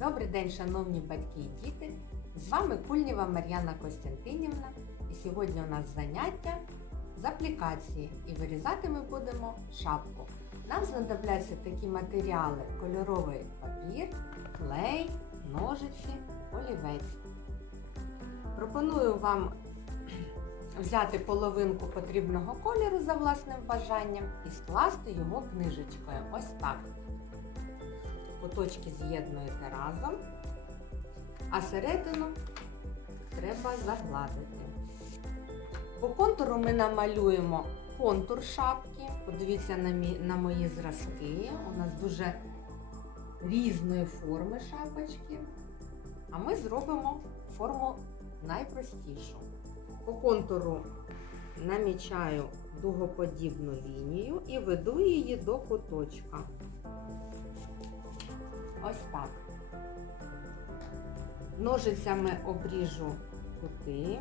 Добрий день, шановні батьки і діти! З вами Кульнєва Мар'яна Костянтинівна. І сьогодні у нас заняття з аплікації. І вирізати ми будемо шапку. Нам знадобляться такі матеріали: кольоровий папір, клей, ножиці, олівець. Пропоную вам взяти половинку потрібного кольору за власним бажанням і скласти його книжечкою. Ось так. Куточки з'єднуєте разом, а середину треба загладити. По контуру ми намалюємо контур шапки. Подивіться на, мі, на мої зразки. У нас дуже різної форми шапочки. А ми зробимо форму найпростішу. По контуру намічаю дугоподібну лінію і веду її до куточка. Ось так. Ножицями обріжу кути.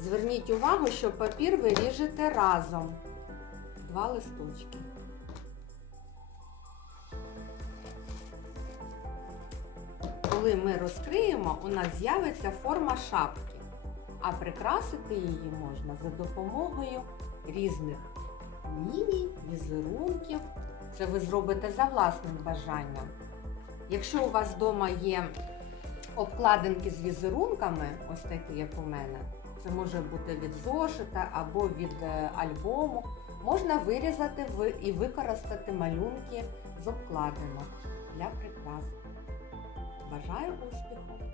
Зверніть увагу, що папір ви ріжете разом. Два листочки. Коли ми розкриємо, у нас з'явиться форма шапки, а прикрасити її можна за допомогою різних ліній, візерунків. Це ви зробите за власним бажанням. Якщо у вас вдома є обкладинки з візерунками, ось такі, як у мене, це може бути від зошита або від е, альбому, можна вирізати і використати малюнки з обкладинок для прикрас. Бажаю успіху!